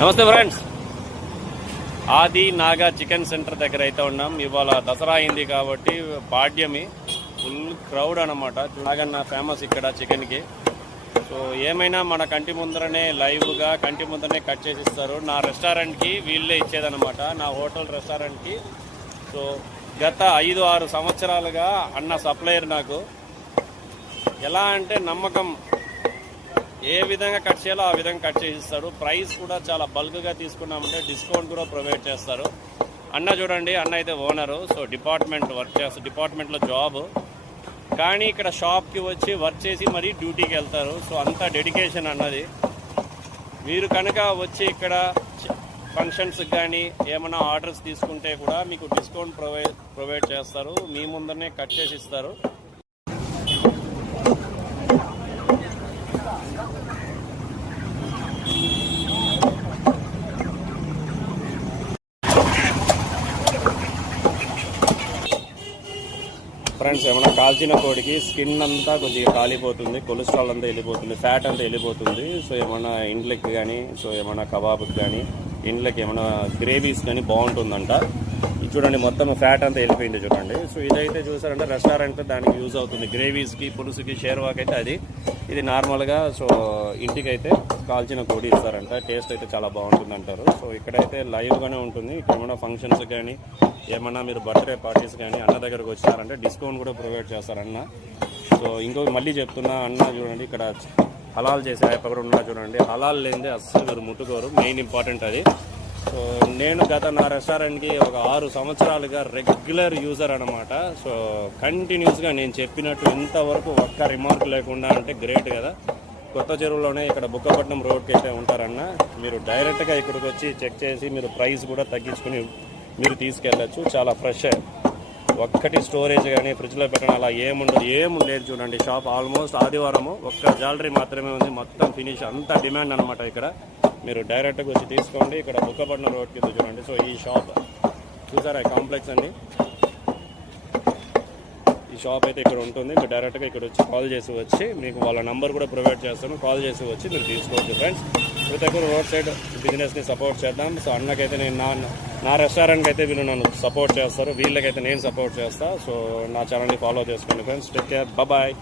నమస్తే ఫ్రెండ్స్, ఆది Naga chicken centre దగ్గర అయితే ఉన్నాం. ఇవాళ దసరా అయింది కాబట్టి పాడ్యమి, ఫుల్ క్రౌడ్ అనమాట. నాగన్న ఫేమస్ ఇక్కడ చికెన్కి. సో ఏమైనా మన కంటి ముందరనే లైవ్గా కంటి ముందరనే కట్ చేసి ఇస్తారు. నా రెస్టారెంట్కి వీళ్ళే ఇచ్చేదనమాట, నా హోటల్ రెస్టారెంట్కి. సో గత 5-6 సంవత్సరాలుగా అన్న సప్లయర్ నాకు. ఎలా అంటే నమ్మకం, ఏ విధంగా కట్ చేయాలో ఆ విధంగా కట్ చేసి ఇస్తారు. ప్రైస్ కూడా చాలా బల్క్గా తీసుకున్నామంటే డిస్కౌంట్ కూడా ప్రొవైడ్ చేస్తారు. అన్న చూడండి, అన్న అయితే ఓనరు. సో డిపార్ట్మెంట్ వర్క్ చేస్తారు, డిపార్ట్మెంట్లో జాబ్. కానీ ఇక్కడ షాప్కి వచ్చి వర్క్ చేసి మరీ డ్యూటీకి వెళ్తారు. సో అంత డెడికేషన్ అన్నది. మీరు కనుక వచ్చి ఇక్కడ ఫంక్షన్స్కి కానీ ఏమైనా ఆర్డర్స్ తీసుకుంటే కూడా మీకు డిస్కౌంట్ ప్రొవైడ్ చేస్తారు. మీ ముందరనే కట్ చేసి ఇస్తారు. ఫ్రెండ్స్, ఏమైనా కాల్చిన కోడికి స్కిన్ అంతా కొద్దిగా కాలిపోతుంది, కొలెస్ట్రాల్ అంతా వెళ్ళిపోతుంది, ఫ్యాట్ అంతా వెళ్ళిపోతుంది. సో ఏమైనా ఇండ్లకి కానీ, సో ఏమైనా కబాబ్కి కానీ, ఇండ్లకి ఏమైనా గ్రేవీస్ కానీ బాగుంటుందంట. ఇది చూడండి, మొత్తం ఫ్యాట్ అంతా వెళ్ళిపోయింది చూడండి. సో ఇదైతే చూసారంటే రెస్టారెంట్ దానికి యూజ్ అవుతుంది, గ్రేవీస్కి, పులుసుకి, షేర్వాకి అయితే అది. ఇది నార్మల్గా సో ఇంటికైతే కాల్చిన కోడి ఇస్తారంట. టేస్ట్ అయితే చాలా బాగుంటుంది అంటారు. సో ఇక్కడైతే లైవ్గానే ఉంటుంది. ఇక్కడ ఏమైనా ఫంక్షన్స్ కానీ, ఏమన్నా మీరు బర్త్డే పార్టీస్ కానీ అన్న దగ్గరకు వచ్చారంటే డిస్కౌంట్ కూడా ప్రొవైడ్ చేస్తారన్న. సో ఇంకొక మళ్ళీ చెప్తున్నా, అన్న చూడండి ఇక్కడ హలాల్ చేసే కూడా ఉన్నా చూడండి. హలాల్ లేనిదే అస్సలు మీరు ముట్టుకోరు, మెయిన్ ఇంపార్టెంట్ అది. సో నేను గత నా రెస్టారెంట్కి ఒక 6 సంవత్సరాలుగా రెగ్యులర్ యూజర్ అనమాట. సో కంటిన్యూస్గా నేను చెప్పినట్టు ఇంతవరకు ఒక్క రిమార్క్ లేకుండా అంటే గ్రేట్ కదా. కొత్త చెరువులోనే ఇక్కడ బుక్కపట్నం రోడ్కి అయితే ఉంటారన్న. మీరు డైరెక్ట్గా ఇక్కడికి వచ్చి చెక్ చేసి మీరు ప్రైస్ కూడా తగ్గించుకుని మీరు తీసుకెళ్ళచ్చు. చాలా ఫ్రెష్, ఒక్కటి స్టోరేజ్ కానీ ఫ్రిడ్జ్లో పెట్టడం అలా ఏముండలేదు చూడండి. షాప్ ఆల్మోస్ట్ ఆదివారము ఒక్క జ్యువెలరీ మాత్రమే ఉంది, మొత్తం ఫినిష్. అంత డిమాండ్ అనమాట ఇక్కడ. మీరు డైరెక్ట్గా వచ్చి తీసుకోండి. ఇక్కడ బుక్కపట్నం రోడ్ కింద చూడండి. సో ఈ షాప్ చూసారా, కాంప్లెక్స్ అండి. ఈ షాప్ అయితే ఇక్కడ ఉంటుంది. మీరు డైరెక్ట్గా ఇక్కడ వచ్చి కాల్ చేసి వచ్చి, మీకు వాళ్ళ నంబర్ కూడా ప్రొవైడ్ చేస్తాను, కాల్ చేసి వచ్చి మీరు తీసుకోవచ్చు. ఫ్రెండ్స్, ప్రతి ఒక్కరు రోడ్ సైడ్ బిజినెస్ని సపోర్ట్ చేద్దాం. సో అన్నకైతే నేను నా రెస్టారెంట్కి అయితే వీళ్ళు నన్ను సపోర్ట్ చేస్తారు, వీళ్ళకైతే నేను సపోర్ట్ చేస్తాను. సో నా ఛానల్ని ఫాలో చేసుకోండి ఫ్రెండ్స్. Take care, bye.